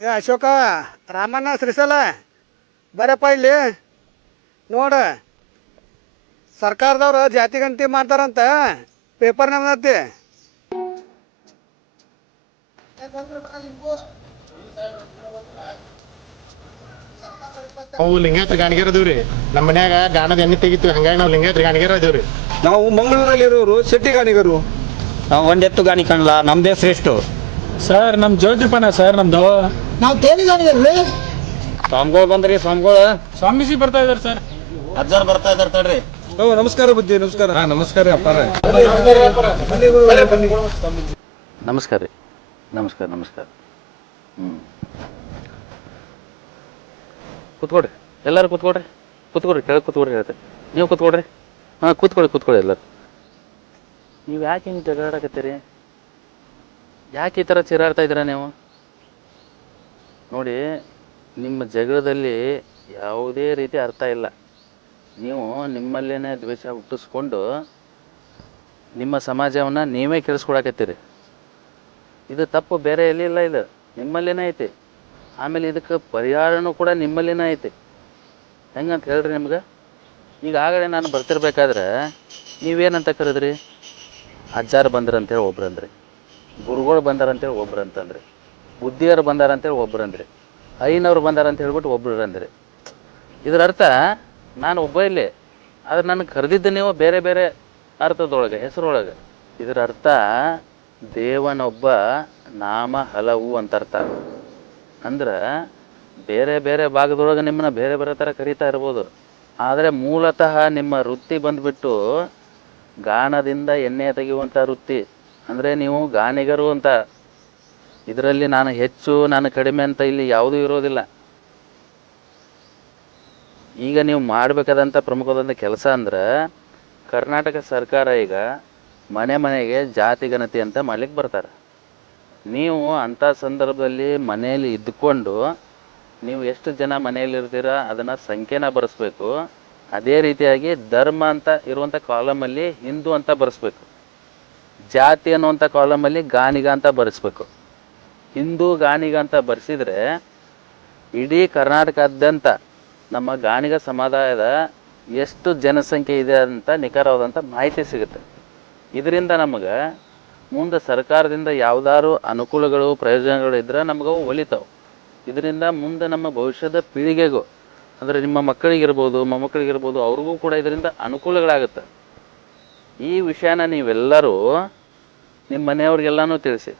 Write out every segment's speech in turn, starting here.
ಏ ಅಶೋಕ ರಾಮಣ್ಣ ಶ್ರೀಸಲ ಬರಪ್ಪ ಇಲ್ಲಿ. ನೋಡ ಸರ್ಕಾರದವ್ರು ಜಾತಿ ಗಂತಿ ಮಾಡ್ತಾರಂತ ಪೇಪರ್ ನಮ್ದತ್ತಿ ಅವು ಲಿಂಗಾಯತ್ರ ಗಾಣಿಗೆರ ಅದೀವ್ರಿ ನಮ್ಮ ಮನ್ಯಾಗ ಗಾಣದ ಎಣ್ಣೆ ತೆಗಿತೀವಿ ಹಂಗಾಗಿ ನಾವು ಲಿಂಗಾಯತ್ರ ಗಾಣಿಗೆರ ಅದೀವ್ರಿ ನಾವು ಮಂಗಳೂರಲ್ಲಿರೋರು ಶೆಟ್ಟಿ ಗಾಣಿಗರು. ನಾವು ಒಂದೆತ್ತು ಗಾಣಿ ಕಾಣಲ್ಲ ನಮ್ದೇ ಶ್ರೇಷ್ಠ. ಸರ್ ನಮ್ ಜ್ಯೋತಿಪನ ಸರ್ ನಮ್ದು. ನಾವು ತೇಲಿಗಾಣಿಗಲ್ರಿ ಸ್ವಾಮಿಗಳು ಬಂದ್ರಿ ಸ್ವಾಮಿಗಳು. ಸ್ವಾಮೀಜಿ ಬರ್ತಾ ಇದಾರೆ ಸರ್. ಅಜ್ಜಾರ್ ಬರ್ತಾ ಇದಾರೆ ತಡ್ರಿ. ಓ ನಮಸ್ಕಾರ ಬುದ್ಧಿ ನಮಸ್ಕಾರ. ಹಾ ನಮಸ್ಕಾರ ರೀ ಅಪ್ಪಾರ. ನಮಸ್ಕಾರ ರೀ. ನಮಸ್ಕಾರ ನಮಸ್ಕಾರ. ಹ್ಞೂ ಕುತ್ಕೊಡ್ರಿ ಎಲ್ಲರೂ ಕೂತ್ಕೊಡ್ರಿ ಕುತ್ಕೊಡ್ರಿ ಕೆಳಗೆ ಕೂತ್ಕೊಡ್ರಿ ಹೇಳ್ತೇನೆ ನೀವು ಕೂತ್ಕೊಡ್ರಿ ಹಾಂ ಕೂತ್ಕೊಳ್ಳಿ ಕೂತ್ಕೊಳ್ಳಿ ಎಲ್ಲರೂ. ನೀವು ಯಾಕೆ ಹಿಂಗೆ ಜಗಳಾಡಕತ್ತೀರಿ? ಯಾಕೆ ಈ ಥರ ಚಿರಾಡ್ತಾ ಇದ್ದೀರಾ ನೀವು? ನೋಡಿ, ನಿಮ್ಮ ಜಗಳದಲ್ಲಿ ಯಾವುದೇ ರೀತಿ ಅರ್ಥ ಇಲ್ಲ. ನೀವು ನಿಮ್ಮಲ್ಲೇನೆ ದ್ವೇಷ ಹುಟ್ಟಿಸ್ಕೊಂಡು ನಿಮ್ಮ ಸಮಾಜವನ್ನು ನೀವೇ ಕೆಡಿಸ್ಕೊಡಕತ್ತೀರಿ. ಇದು ತಪ್ಪು, ಬೇರೆ ಎಲ್ಲಿಲ್ಲ ಇದು. ನಿಮ್ಮಲ್ಲೇನೇ ಐತಿ. ಆಮೇಲೆ ಇದಕ್ಕೆ ಪರಿಹಾರನೂ ಕೂಡ ನಿಮ್ಮಲ್ಲಿನೇ ಐತಿ. ಹೆಂಗಂತ ಹೇಳ್ರಿ ನಿಮ್ಗೆ? ಈಗ ಆಗಲೇ ನಾನು ಬರ್ತಿರ್ಬೇಕಾದ್ರೆ ನೀವೇನಂತ ಕರೆದ್ರಿ? ಅಜ್ಜಾರು ಬಂದ್ರಂತೇಳಿ ಒಬ್ರು ಅಂದ್ರಿ ಗುರುಗಳು ಬಂದಾರಂತೇಳಿ ಒಬ್ರು ಅಂತಂದ್ರಿ, ಬುದ್ಧಿಯರು ಬಂದಾರಂತೇಳಿ ಒಬ್ರು ಅಂದ್ರಿ ಐನವ್ರು ಬಂದಾರ ಅಂತ ಹೇಳ್ಬಿಟ್ಟು ಒಬ್ರು ಅಂದ್ರಿ. ಇದರ ಅರ್ಥ ನಾನು ಒಬ್ಬ ಇಲ್ಲಿ, ಆದ್ರೆ ನನಗೆ ಕರೆದಿದ್ದು ನೀವು ಬೇರೆ ಬೇರೆ ಅರ್ಥದೊಳಗೆ, ಹೆಸರೊಳಗೆ. ಇದರ ಅರ್ಥ ದೇವನೊಬ್ಬ ನಾಮ ಹಲವು ಅಂತ ಅರ್ಥ. ಅಂದ್ರೆ ಬೇರೆ ಬೇರೆ ಭಾಗದೊಳಗೆ ನಿಮ್ಮನ್ನ ಬೇರೆ ಬೇರೆ ಥರ ಕರೀತಾ ಇರ್ಬೋದು. ಆದರೆ ಮೂಲತಃ ನಿಮ್ಮ ವೃತ್ತಿ ಬಂದ್ಬಿಟ್ಟು ಗಾನದಿಂದ ಎಣ್ಣೆ ತೆಗೆಯುವಂಥ ವೃತ್ತಿ. ಅಂದರೆ ನೀವು ಗಾನಿಗರು ಅಂತ, ಇದರಲ್ಲಿ ನಾನು ಹೆಚ್ಚು, ನಾನು ಕಡಿಮೆ ಅಂತ ಇಲ್ಲಿ ಯಾವುದೂ ಇರೋದಿಲ್ಲ. ಈಗ ನೀವು ಮಾಡಬೇಕಾದಂಥ ಪ್ರಮುಖವಾದಂಥ ಕೆಲಸ ಅಂದ್ರೆ, ಕರ್ನಾಟಕ ಸರ್ಕಾರ ಈಗ ಮನೆ ಮನೆಗೆ ಜಾತಿ ಗಣತಿ ಅಂತ ಮಾಡ್ಲಿಕ್ಕೆ ಬರ್ತಾರೆ. ನೀವು ಅಂಥ ಸಂದರ್ಭದಲ್ಲಿ ಮನೆಯಲ್ಲಿ ಇದ್ದುಕೊಂಡು ನೀವು ಎಷ್ಟು ಜನ ಮನೆಯಲ್ಲಿ ಇರ್ತೀರ ಅದನ್ನು ಸಂಖ್ಯೆನ ಬರೆಸ್ಬೇಕು. ಅದೇ ರೀತಿಯಾಗಿ ಧರ್ಮ ಅಂತ ಇರುವಂಥ ಕಾಲಮಲ್ಲಿ ಹಿಂದೂ ಅಂತ ಬರೆಸ್ಬೇಕು. ಜಾತಿ ಅನ್ನುವಂಥ ಕಾಲಮಲ್ಲಿ ಗಾನಿಗ ಅಂತ ಬರೆಸ್ಬೇಕು. ಹಿಂದೂ ಗಾನಿಗ ಅಂತ ಬರೆಸಿದ್ರೆ ಇಡೀ ಕರ್ನಾಟಕದಾದ್ಯಂತ ನಮ್ಮ ಗಾನಿಗ ಸಮುದಾಯದ ಎಷ್ಟು ಜನಸಂಖ್ಯೆ ಇದೆ ಅಂತ ನಿಖರವಾದಂಥ ಮಾಹಿತಿ ಸಿಗುತ್ತೆ. ಇದರಿಂದ ನಮಗೆ ಮುಂದೆ ಸರ್ಕಾರದಿಂದ ಯಾವ್ದಾದ್ರು ಅನುಕೂಲಗಳು, ಪ್ರಯೋಜನಗಳು ಇದ್ರೆ ನಮ್ಗೆ ಅವು ಒಲಿತಾವೆ. ಇದರಿಂದ ಮುಂದೆ ನಮ್ಮ ಭವಿಷ್ಯದ ಪೀಳಿಗೆಗೂ, ಅಂದರೆ ನಿಮ್ಮ ಮಕ್ಕಳಿಗಿರ್ಬೋದು, ಮೊಮ್ಮಕ್ಕಳಿಗಿರ್ಬೋದು, ಅವ್ರಿಗೂ ಕೂಡ ಇದರಿಂದ ಅನುಕೂಲಗಳಾಗುತ್ತೆ. ಈ ವಿಷಯನ ನೀವೆಲ್ಲರೂ ನಿಮ್ಮ ಮನೆಯವ್ರಿಗೆಲ್ಲನೂ ತಿಳಿಸಿ.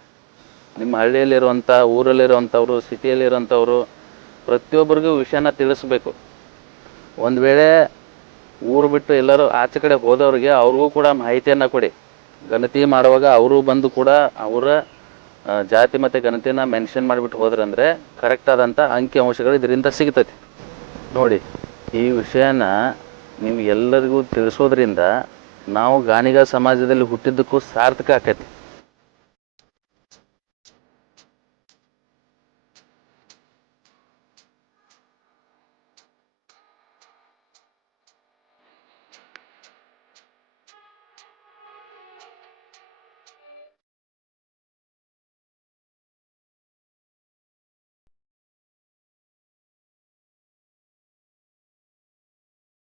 ನಿಮ್ಮ ಹಳ್ಳಿಯಲ್ಲಿರುವಂಥ ಊರಲ್ಲಿರುವಂಥವ್ರು, ಸಿಟಿಯಲ್ಲಿರುವಂಥವ್ರು, ಪ್ರತಿಯೊಬ್ಬರಿಗೂ ವಿಷಯನ ತಿಳಿಸ್ಬೇಕು. ಒಂದು ವೇಳೆ ಊರು ಬಿಟ್ಟು ಎಲ್ಲರೂ ಆಚೆ ಕಡೆ ಹೋದವ್ರಿಗೆ ಅವ್ರಿಗೂ ಕೂಡ ಮಾಹಿತಿಯನ್ನು ಕೊಡಿ. ಗಣತಿ ಮಾಡುವಾಗ ಅವರು ಬಂದು ಕೂಡ ಅವರ ಜಾತಿ ಮತ್ತು ಗಣತಿನ ಮೆನ್ಷನ್ ಮಾಡಿಬಿಟ್ಟು ಹೋದ್ರಂದ್ರೆ ಕರೆಕ್ಟ್ ಆದಂಥ ಅಂಕಿ ಅಂಶಗಳು ಇದರಿಂದ ಸಿಗ್ತೈತಿ ನೋಡಿ, ಈ ವಿಷಯನ ನೀವು ಎಲ್ಲರಿಗೂ ತಿಳಿಸೋದ್ರಿಂದ ನಾವು ಗಾಣಿಗ ಸಮಾಜದಲ್ಲಿ ಹುಟ್ಟಿದ್ದಕ್ಕೂ ಸಾರ್ಥಕ ಆಕೈತಿ.